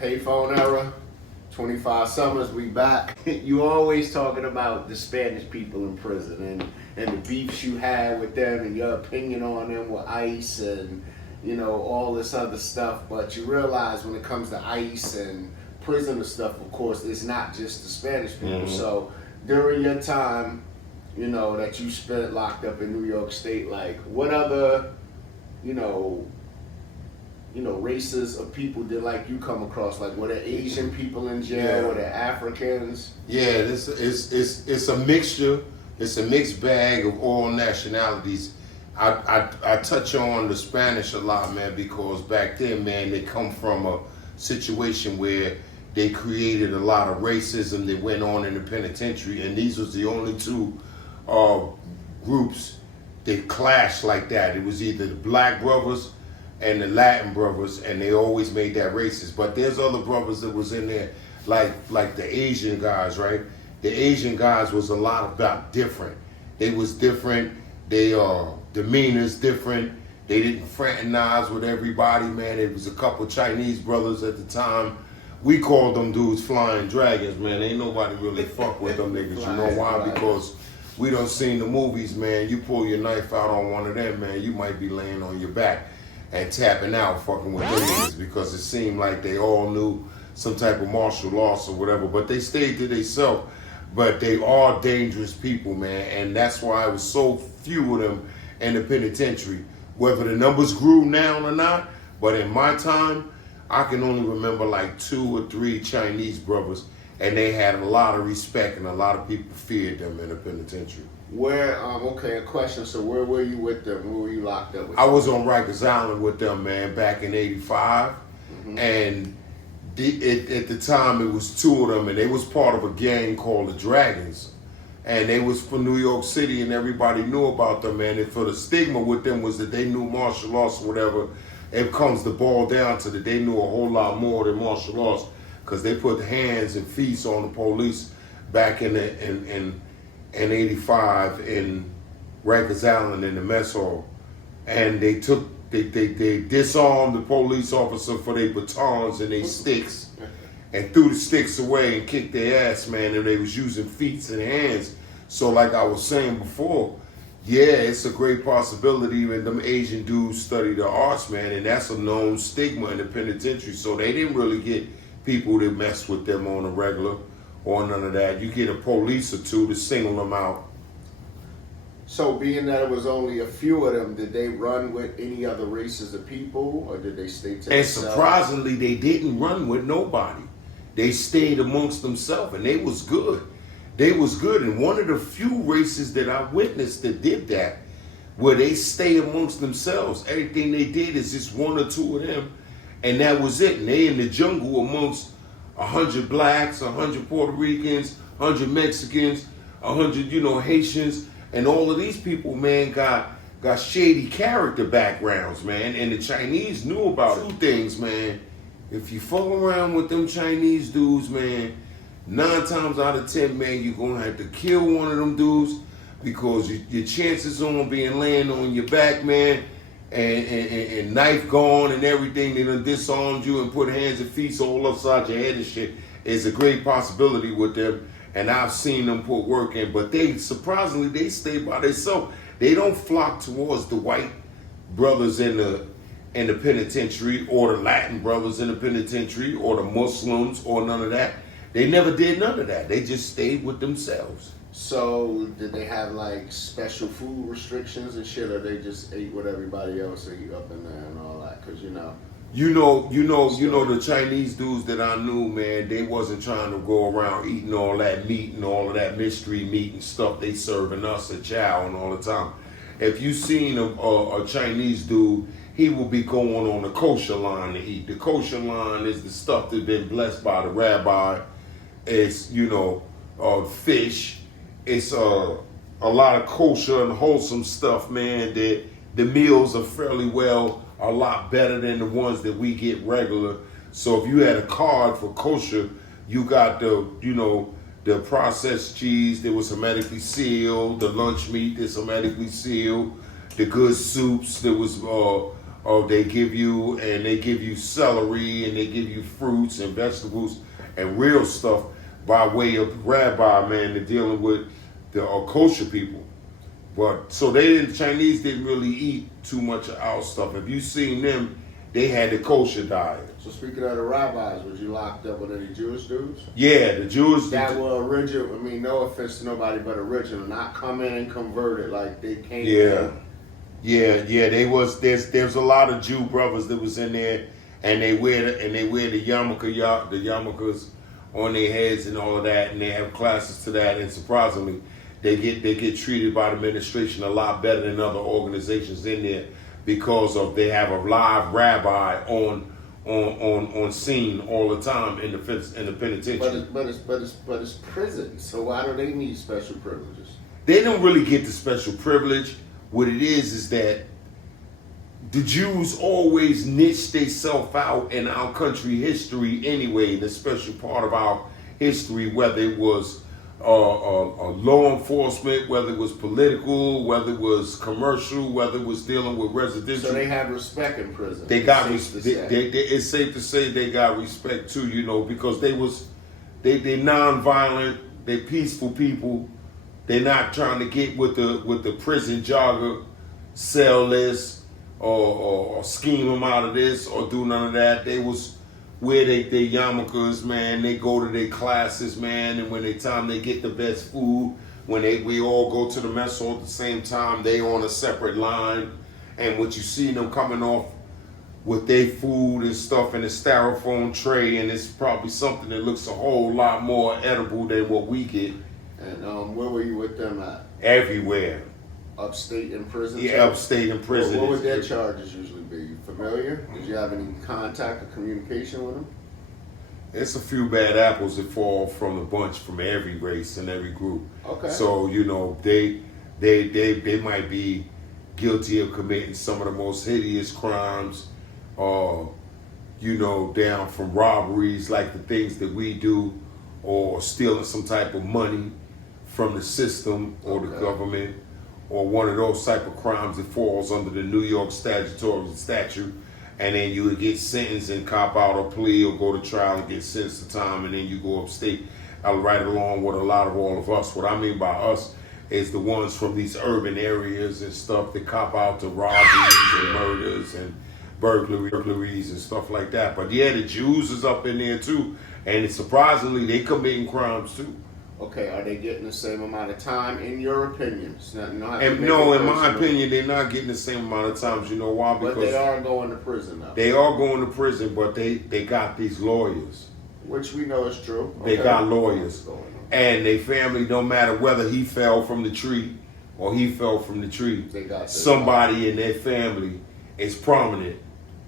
Payphone era, 25 summers, we back. You always talking about the Spanish people in prison and the beefs you had with them and your opinion on them with ICE and, you know, all this other stuff. But you realize when it comes to ICE and prisoner stuff, of course, it's not just the Spanish people. Mm-hmm. So during your time, you know, that you spent locked up in New York State, like what other, you know, races of people did like you come across? Like, were there Asian people in jail? Yeah. Were there Africans? Yeah, it's a mixture. It's a mixed bag of all nationalities. I touch on the Spanish a lot, man, because back then, man, they come from a situation where they created a lot of racism that went on in the penitentiary, and these was the only two groups that clashed like that. It was either the black brothers and the Latin brothers, and they always made that racist. But there's other brothers that was in there, like the Asian guys, right? The Asian guys was a lot about different. They was different. They demeanors different. They didn't fraternize with everybody, man. It was a couple Chinese brothers at the time. We called them dudes flying dragons, man. Ain't nobody really fuck with them niggas. You know why? Because we done seen the movies, man. You pull your knife out on one of them, man, you might be laying on your back and tapping out fucking with them niggas, because it seemed like they all knew some type of martial arts or whatever, but they stayed to themselves. But they are dangerous people, man, and that's why it was so few of them in the penitentiary. Whether the numbers grew now or not, but in my time, I can only remember like 2 or 3 Chinese brothers, and they had a lot of respect and a lot of people feared them in the penitentiary. Where, okay, a question. So where were you with them? Where were you locked up with them? I was on Rikers Island with them, man, back in '85. Mm-hmm. And at the time, it was 2 of them, and they was part of a gang called the Dragons. And they was from New York City, and everybody knew about them, man. And for the stigma with them was that they knew martial arts or whatever. It comes the ball down to that they knew a whole lot more than martial arts, because they put hands and feet on the police back in '85 in Rikers Island in the mess hall, and they disarmed the police officer for their batons and their sticks, and threw the sticks away and kicked their ass, man. And they was using feet and hands. So like I was saying before, yeah, it's a great possibility that them Asian dudes study the arts, man, and that's a known stigma in the penitentiary. So they didn't really get people that mess with them on a regular or none of that. You get a police or 2 to single them out. So being that it was only a few of them, did they run with any other races of people, or did they stay to themselves? And surprisingly, they didn't run with nobody. They stayed amongst themselves, and they was good. They was good, and one of the few races that I witnessed that did that, where they stay amongst themselves. Everything they did is just 1 or 2 of them, and that was it. And they in the jungle amongst 100 blacks, 100 Puerto Ricans, 100 Mexicans, 100, Haitians, and all of these people, man, got shady character backgrounds, man. And the Chinese knew about 2 things, man. If you fuck around with them Chinese dudes, man, 9 times out of 10, man, you're gonna have to kill one of them dudes, because your chances on being laying on your back, man, and knife gone and everything, they done disarmed you and put hands and feet all upside your head and shit, is a great possibility with them. And I've seen them put work in, but they surprisingly, they stay by themselves. They don't flock towards the white brothers in the penitentiary, or the Latin brothers in the penitentiary, or the Muslims, or none of that. They never did none of that. They just stayed with themselves. So did they have like special food restrictions and shit, or they just ate what everybody else ate up in there and all that? Because the Chinese dudes that I knew, man, they wasn't trying to go around eating all that meat and all of that mystery meat and stuff they serving us at chow and all the time. If you seen a Chinese dude, he will be going on the kosher line to eat. The kosher line is the stuff that's been blessed by the rabbi. It's, fish. It's a lot of kosher and wholesome stuff, man, that the meals are fairly well, a lot better than the ones that we get regular. So if you had a card for kosher, you got the processed cheese that was hermetically sealed, the lunch meat that's hermetically sealed, the good soups that was they give you celery, and they give you fruits and vegetables and real stuff by way of rabbi, man, they're dealing with the kosher people. But so the Chinese didn't really eat too much of our stuff. If you seen them, they had the kosher diet. So speaking of the rabbis, was you locked up with any Jewish dudes? Yeah, the Jews that were original. I mean, no offense to nobody, but original, not come in and converted like they came. Yeah. in. Yeah. There's a lot of Jew brothers that was in there, and they wear the yarmulkes on their heads and all of that, and they have classes to that. And surprisingly, they get treated by the administration a lot better than other organizations in there because of they have a live rabbi on scene all the time in the penitentiary. But it's prison. So why do they need special privileges? They don't really get the special privilege. What it is that the Jews always niche themselves out in our country history anyway, the special part of our history, whether it was law enforcement, whether it was political, whether it was commercial, whether it was dealing with residential. So they have respect in prison. They got it's safe to say they got respect too, because they non-violent, they peaceful people. They're not trying to get with the prison jogger, sell this or scheme them out of this or do none of that. They was wear their yarmulkes, man. They go to their classes, man, and when they time they get the best food. When we all go to the mess hall at the same time, they on a separate line. And what you see them coming off with their food and stuff in a styrofoam tray, and it's probably something that looks a whole lot more edible than what we get. And where were you with them at? Everywhere. Upstate in prison? Yeah, upstate in prison. What would their charges usually be? You familiar? Did you have any contact or communication with them? It's a few bad apples that fall from the bunch from every race and every group. Okay. So, they might be guilty of committing some of the most hideous crimes, down from robberies like the things that we do, or stealing some type of money from the system or the government, or one of those type of crimes that falls under the New York statutory statute, and then you would get sentenced and cop out a plea or go to trial and get sentenced to time, and then you go upstate right along with a lot of all of us. What I mean by us is the ones from these urban areas and stuff that cop out to robberies and murders and burglaries and stuff like that. But yeah, the Jews is up in there too, and surprisingly they committing crimes too. Okay, are they getting the same amount of time, in your opinion? In my opinion, they're not getting the same amount of time. You know why? Because but they are going to prison now. They are going to prison, but they got these lawyers. Which we know is true. They got lawyers. And their family, no matter whether he fell from the tree or he fell from the tree, somebody in their family is prominent,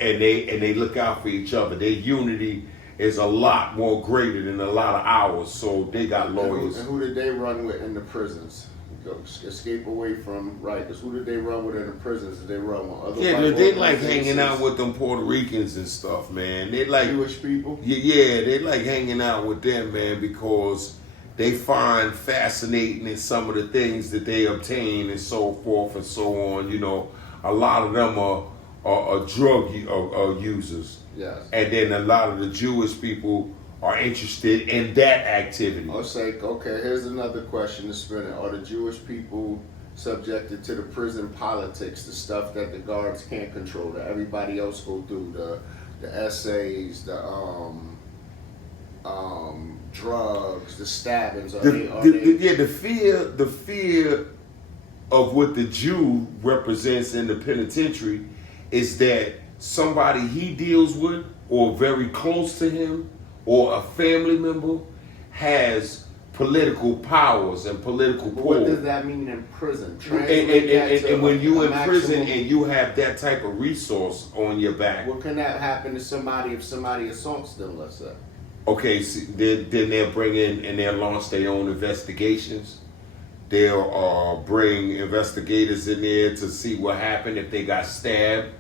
and they look out for each other. Their unity is a lot more greater than a lot of ours, so they got lawyers. And who did they run with in the prisons? Escape away from, right? Because who did they run with in the prisons? Did they run with other? Yeah, they like hanging out with them Puerto Ricans and stuff, man. They like Jewish people. Yeah, they like hanging out with them, man, because they find fascinating in some of the things that they obtain and so forth and so on. A lot of them are drug users. Yes. And then a lot of the Jewish people are interested in that activity. Okay, here's another question to spin it. Are the Jewish people subjected to the prison politics, the stuff that the guards can't control, that everybody else go through, the essays, the drugs, the stabbings? The fear of what the Jew represents in the penitentiary is that somebody he deals with, or very close to him, or a family member, has political powers and political pull. What does that mean in prison? And when you in prison and you have that type of resource on your back. What can that happen to somebody if somebody assaults them, let's say? Okay, so then they'll bring in and they'll launch their own investigations. They'll bring investigators in there to see what happened if they got stabbed.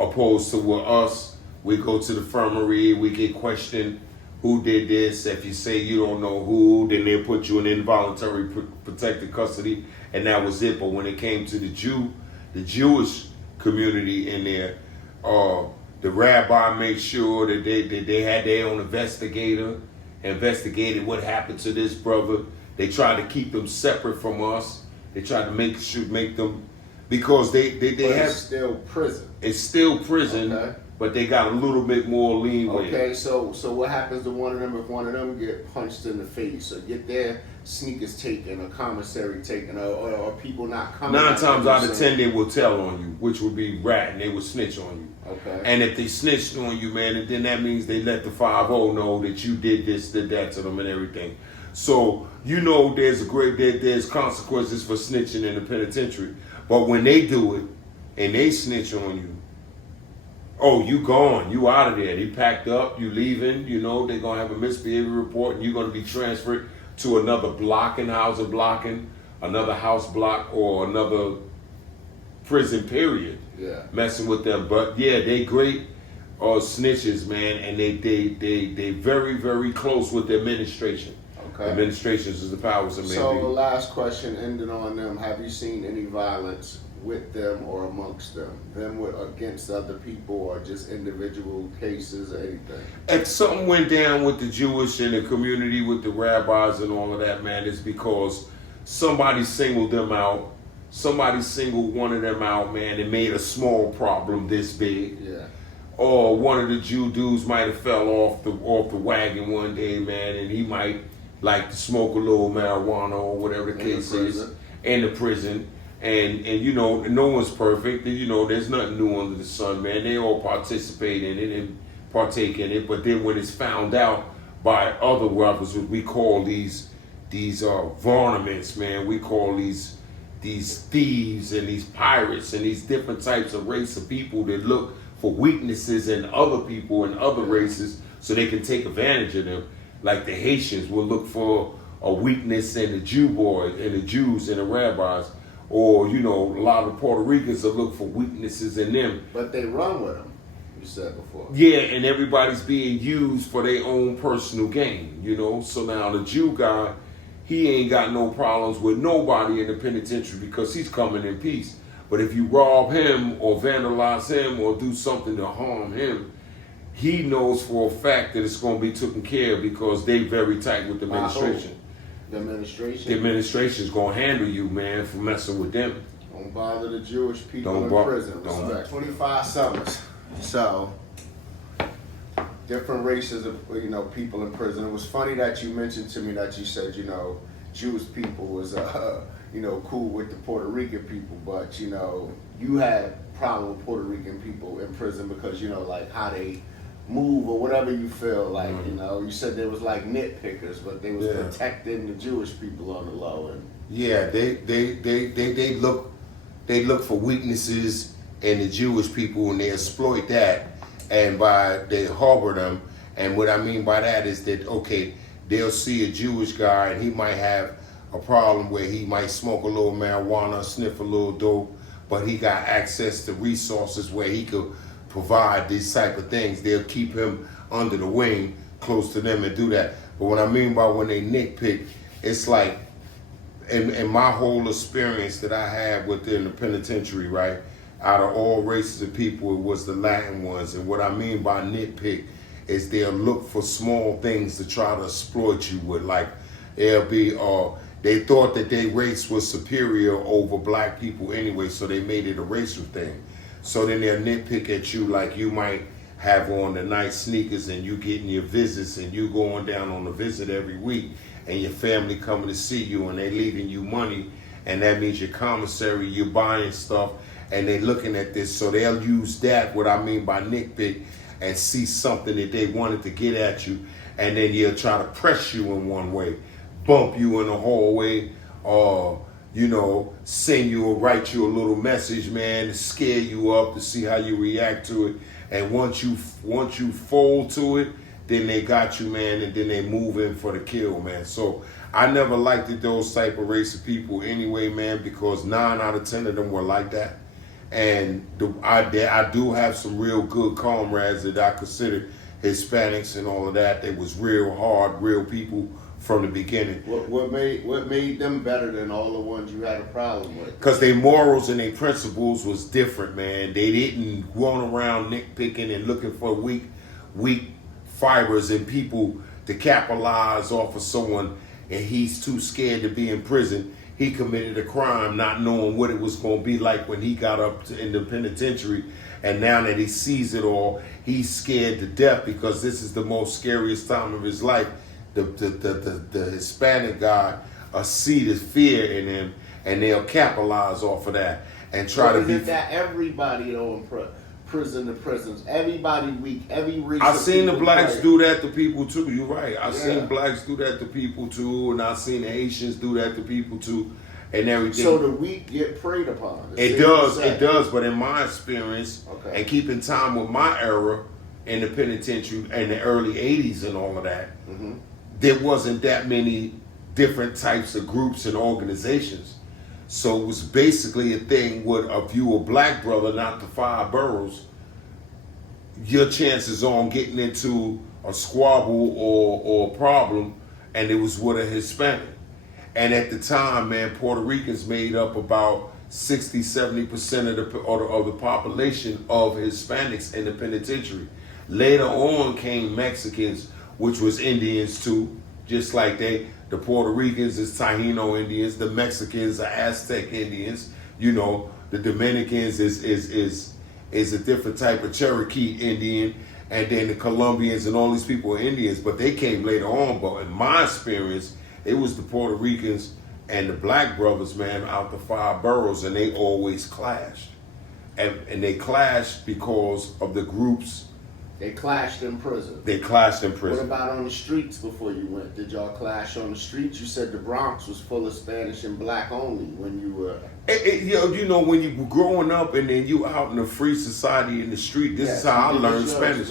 Opposed to with us, we go to the infirmary, we get questioned, who did this? If you say you don't know who, then they'll put you in involuntary protected custody, and that was it. But when it came to the Jewish community in there, The rabbi made sure that they had their own investigator, investigated what happened to this brother. They tried to keep them separate from us. They tried to make them, because they have. It's still prison. It's still prison, Okay. but they got a little bit more leeway. Okay, so what happens to one of them if one of them get punched in the face or get their sneakers taken or commissary taken or people not coming? 9 times out of 10 they will tell on you, which would be ratting. They will snitch on you. Okay. And if they snitched on you, man, then that means they let the 5-0 know that you did this, did that to them and everything. So you know there's consequences for snitching in the penitentiary. But when they do it and they snitch on you, oh, you gone, you out of there. They packed up, you leaving, you know, they're gonna have a misbehavior report and you're gonna be transferred to another housing blocking, another house block or another prison period. Yeah. Messing with them. But yeah, they great snitches, man, and they very, very close with the administration. Okay. Administrations is the powers that may So be. the last question ended on them. Have you seen any violence with them or amongst them? Them with against other people or just individual cases or anything? If something went down with the Jewish and the community, with the rabbis and all of that, man, it's because somebody singled them out. Somebody singled one of them out, man, and made a small problem this big. Yeah. Or one of the Jew dudes might have fell off the wagon one day, man, and he might like to smoke a little marijuana or whatever the case is in the prison. And you know, no one's perfect. You know, there's nothing new under the sun, man. They all participate in it and partake in it. But then when it's found out by other brothers, we call these varmints, man. We call these thieves and these pirates and these different types of race of people that look for weaknesses in other people and other races so they can take advantage of them. Like the Haitians will look for a weakness in the Jew boy and the Jews and the rabbis. Or, you know, a lot of Puerto Ricans will look for weaknesses in them. But they run with them, you said before. Yeah, and everybody's being used for their own personal gain, you know. So now the Jew guy, he ain't got no problems with nobody in the penitentiary because he's coming in peace. But if you rob him or vandalize him or do something to harm him, he knows for a fact that it's going to be taken care of because they very tight with the administration. The administration? The administration's going to handle you, man, for messing with them. Don't bother the Jewish people Don't in prison. Respect. 25 summers. So, different races of, you know, people in prison. It was funny that you mentioned to me that you said, you know, Jewish people was, you know, cool with the Puerto Rican people, but, you know, you had problem with Puerto Rican people in prison because, you know, like how they move or whatever you feel like, you know. You said they was like nitpickers, but they was protecting the Jewish people on the low end. Yeah, they look for weaknesses in the Jewish people and they exploit that, and they harbor them. And what I mean by that is that, okay, they'll see a Jewish guy and he might have a problem where he might smoke a little marijuana, sniff a little dope, but he got access to resources where he could provide these type of things. They'll keep him under the wing, close to them, and do that. But what I mean by when they nitpick, it's like, in my whole experience that I had within the penitentiary, right, out of all races of people, it was the Latin ones. And what I mean by nitpick is they'll look for small things to try to exploit you with. Like, they'll be, they thought that their race was superior over black people anyway, so they made it a racial thing. So then they'll nitpick at you, like you might have on the nice sneakers and you getting your visits and you going down on a visit every week and your family coming to see you and they leaving you money, and that means your commissary, you're buying stuff, and they looking at this. So they'll use that, what I mean by nitpick, and see something that they wanted to get at you, and then they'll try to press you in one way, bump you in the hallway, you know, send you or write you a little message, man, to scare you up, to see how you react to it. And once you fold to it, then they got you, man, and then they move in for the kill, man. So I never liked it, those type of race of people anyway, man, because 9 out of 10 of them were like that. And I do have some real good comrades that I consider Hispanics and all of that. They was real hard, real people from the beginning. What made them better than all the ones you had a problem with? Because their morals and their principles was different, man. They didn't run around nitpicking and looking for weak fibers in people to capitalize off of someone, and he's too scared to be in prison. He committed a crime not knowing what it was going to be like when he got up in the penitentiary, and now that he sees it all, he's scared to death because this is the most scariest time of his life. The Hispanic guy see the fear in him, and they'll capitalize off of that and try to be. That everybody though in prison to prisons, everybody weak, every race. I've seen the blacks do that to people too. You're right. I've seen blacks do that to people too, and I've seen the Haitians do that to people too, and everything. So the weak get preyed upon. It does. But in my experience, and keeping time with my era in the penitentiary in the early '80s and all of that, there wasn't that many different types of groups and organizations. So it was basically a thing with if you were a black brother, not the 5 boroughs, your chances on getting into a squabble or a problem, and it was with a Hispanic. And at the time, man, Puerto Ricans made up about 60-70% of the population of Hispanics in the penitentiary. Later on came Mexicans, which was Indians too, just like the Puerto Ricans is Taino Indians, the Mexicans are Aztec Indians, you know, the Dominicans is a different type of Cherokee Indian, and then the Colombians and all these people are Indians, but they came later on. But in my experience, it was the Puerto Ricans and the black brothers, man, out the 5 boroughs, and they always clashed. And they clashed because of the groups. They clashed in prison. What about on the streets before you went? Did y'all clash on the streets? You said the Bronx was full of Spanish and black only when you were... You know, when you were growing up and then you out in a free society in the street, this is how I learned Spanish.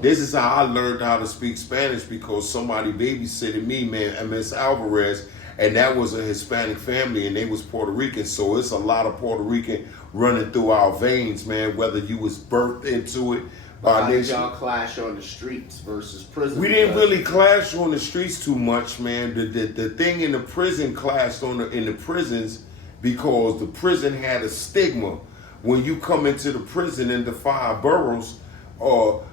This is how I learned how to speak Spanish, because somebody babysitted me, man, Miss Alvarez, and that was a Hispanic family, and they was Puerto Rican, so it's a lot of Puerto Rican running through our veins, man, whether you was birthed into it. How did y'all clash on the streets versus prison? We didn't really clash on the streets too much, man. The thing in the prison clashed in the prisons because the prison had a stigma. When you come into the prison in the 5 boroughs,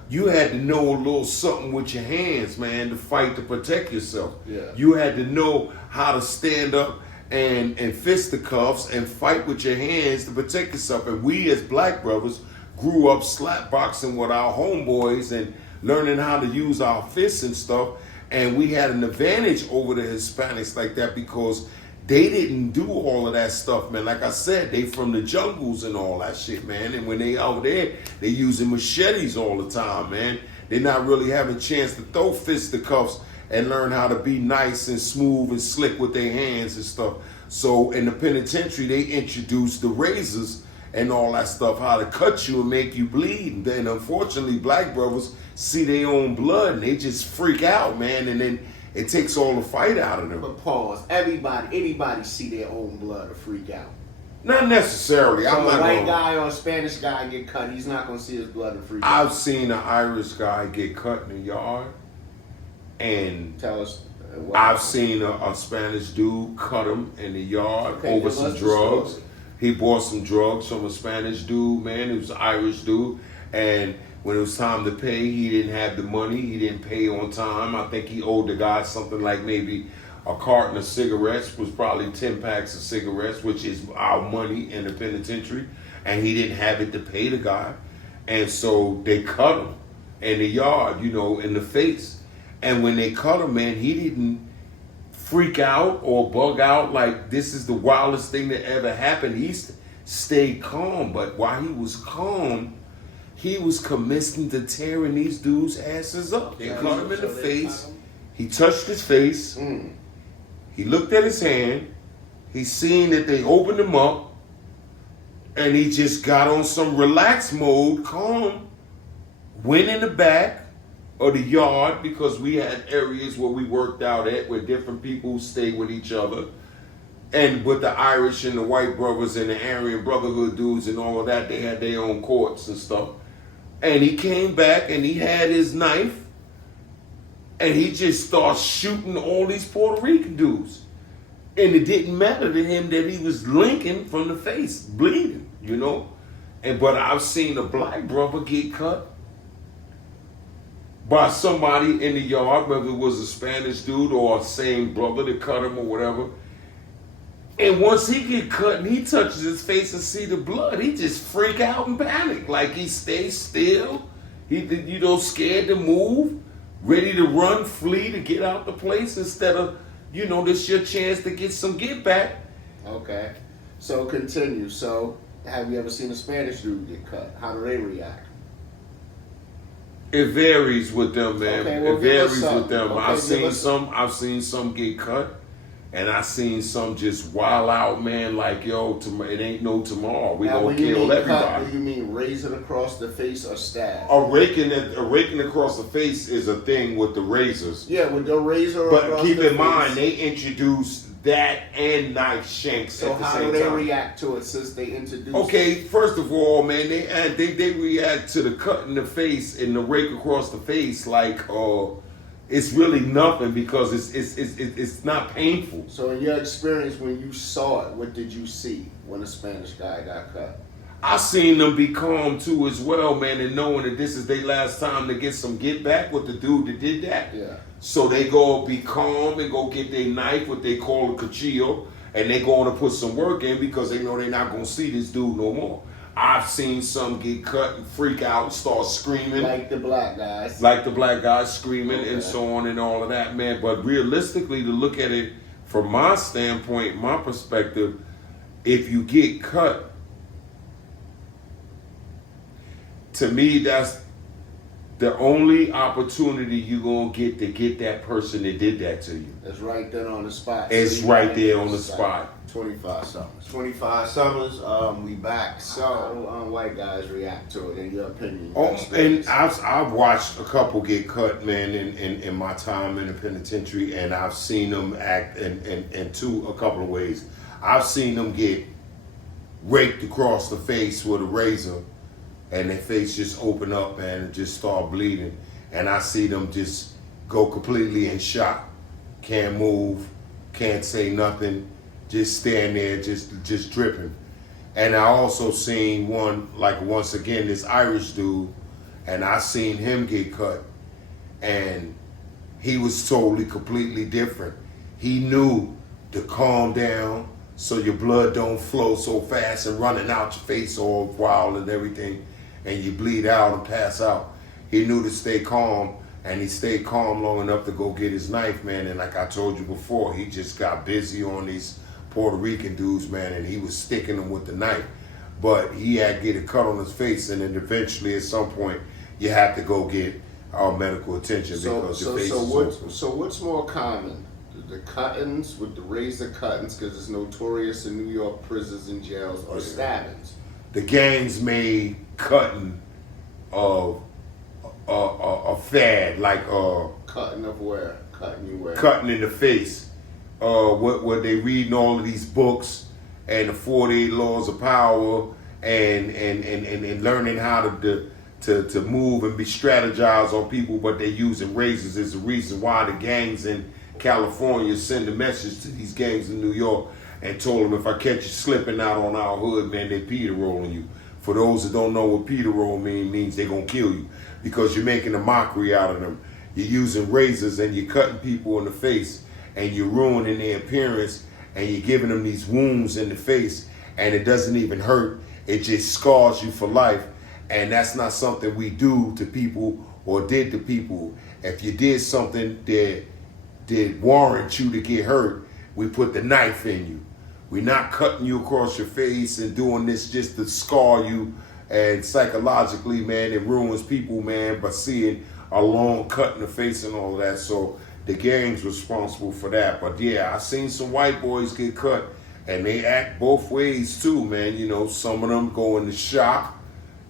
you had to know a little something with your hands, man, to fight to protect yourself. Yeah. You had to know how to stand up and fisticuffs and fight with your hands to protect yourself. And we as black brothers grew up slap boxing with our homeboys and learning how to use our fists and stuff. And we had an advantage over the Hispanics like that because they didn't do all of that stuff, man. Like I said, they from the jungles and all that shit, man. And when they out there, they using machetes all the time, man. They're not really having a chance to throw fisticuffs and learn how to be nice and smooth and slick with their hands and stuff. So in the penitentiary, they introduced the razors and all that stuff, how to cut you and make you bleed. And then unfortunately, black brothers see their own blood and they just freak out, man. And then it takes all the fight out of them. But pause. Anybody see their own blood or freak out? Not necessarily. So a white guy or a Spanish guy get cut, he's not going to see his blood and freak out. I've seen an Irish guy get cut in the yard. And tell us. I've seen a Spanish dude cut him in the yard over some drugs. He bought some drugs from a Spanish dude, man. It was an Irish dude. And when it was time to pay, he didn't have the money. He didn't pay on time. I think he owed the guy something like maybe a carton of cigarettes, was probably 10 packs of cigarettes, which is our money in the penitentiary. And he didn't have it to pay the guy. And so they cut him in the yard, you know, in the face. And when they cut him, man, he didn't freak out or bug out like this is the wildest thing that ever happened. He stayed calm, but while he was calm, he was committing to tearing these dudes' asses up. They cut him in the face. He touched his face. He looked at his hand. He seen that they opened him up, and he just got on some relaxed mode, calm, went in the back of the yard, because we had areas where we worked out at where different people stay with each other, and with the Irish and the white brothers and the Aryan Brotherhood dudes and all of that, they had their own courts and stuff. And he came back and he had his knife And he just starts shooting all these Puerto Rican dudes. And it didn't matter to him that he was linking from the face, bleeding, you know? But I've seen a black brother get cut by somebody in the yard, whether it was a Spanish dude or a same brother that cut him or whatever. And once he get cut and he touches his face and see the blood, he just freak out and panic. Like he stays still, he scared to move, ready to run, flee to get out the place instead of, this your chance to get some get back. Okay, so continue. So have you ever seen a Spanish dude get cut? How do they react? It varies with them, man. Okay, well, it varies give us with them. Okay, I've seen some get cut, and I've seen some just wild out, man. Like it ain't no tomorrow. We Now, gonna kill everybody. Cut, do you mean razor across the face or stab? A raking across the face is a thing with the razors. Yeah, with the razor. But keep in mind, face. they introduced that and knife shanks So at the how same do they time. react to it since they introduced? Okay, first of all, man, they react to the cut in the face and the rake across the face like it's really nothing because it's not painful. So in your experience, when you saw it, what did you see when a Spanish guy got cut? I seen them be calm too as well, man, and knowing that this is their last time to get some get back with the dude that did that. Yeah. So they go be calm and go get their knife, what they call a cuchillo, and they going to put some work in because they know they're not going to see this dude no more. I've seen some get cut and freak out and start screaming. Like the black guys. Like the black guys screaming Okay. and so on and all of that, man. But realistically, to look at it from my standpoint, my perspective, if you get cut, to me, that's the only opportunity you're going to get that person that did that to you. It's right there on the spot. It's right there on the spot. 25 summers. 25 summers, we back. So, how do white guys react to it, in your opinion? And I've watched a couple get cut, man, in my time in the penitentiary, and I've seen them act in a couple of ways. I've seen them get raked across the face with a razor, and their face just open up, man, and just start bleeding. And I see them just go completely in shock. Can't move, can't say nothing, just stand there, just dripping. And I also seen one, like once again, this Irish dude, and I seen him get cut, and he was totally, completely different. He knew to calm down so your blood don't flow so fast and running out your face all wild and everything, and you bleed out and pass out. He knew to stay calm, and he stayed calm long enough to go get his knife, man. And like I told you before, he just got busy on these Puerto Rican dudes, man, and he was sticking them with the knife. But he had to get a cut on his face, and then eventually at some point, you have to go get our medical attention because your face is open. So what's more common? The cuttings with the razor cuttings, because it's notorious in New York prisons and jails, or stabbings? The gangs made cutting of a fad, like Cutting of where? Cutting you where? cutting in the face. What they reading all of these books and the 48 laws of power and learning how to move and be strategized on people, but they using razors is the reason why the gangs in California send a message to these gangs in New York and told them, if I catch you slipping out on our hood, man, they Peter rolling you. For those that don't know what Peter roll means they gonna kill you because you're making a mockery out of them. You're using razors and you're cutting people in the face and you're ruining their appearance and you're giving them these wounds in the face and it doesn't even hurt. It just scars you for life. And that's not something we do to people or did to people. If you did something that did warrant you to get hurt, we put the knife in you. We're not cutting you across your face and doing this just to scar you. And psychologically, man, it ruins people, man, by seeing a long cut in the face and all of that. So the gang's responsible for that. But yeah, I seen some white boys get cut and they act both ways too, man. You know, some of them go into shock,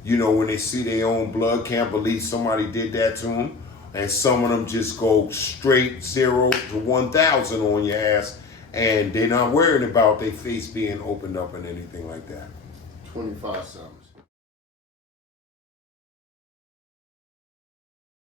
you know, when they see their own blood, can't believe somebody did that to them. And some of them just go straight 0 to 1,000 on your ass. And they're not worried about their face being opened up and anything like that. 25 something.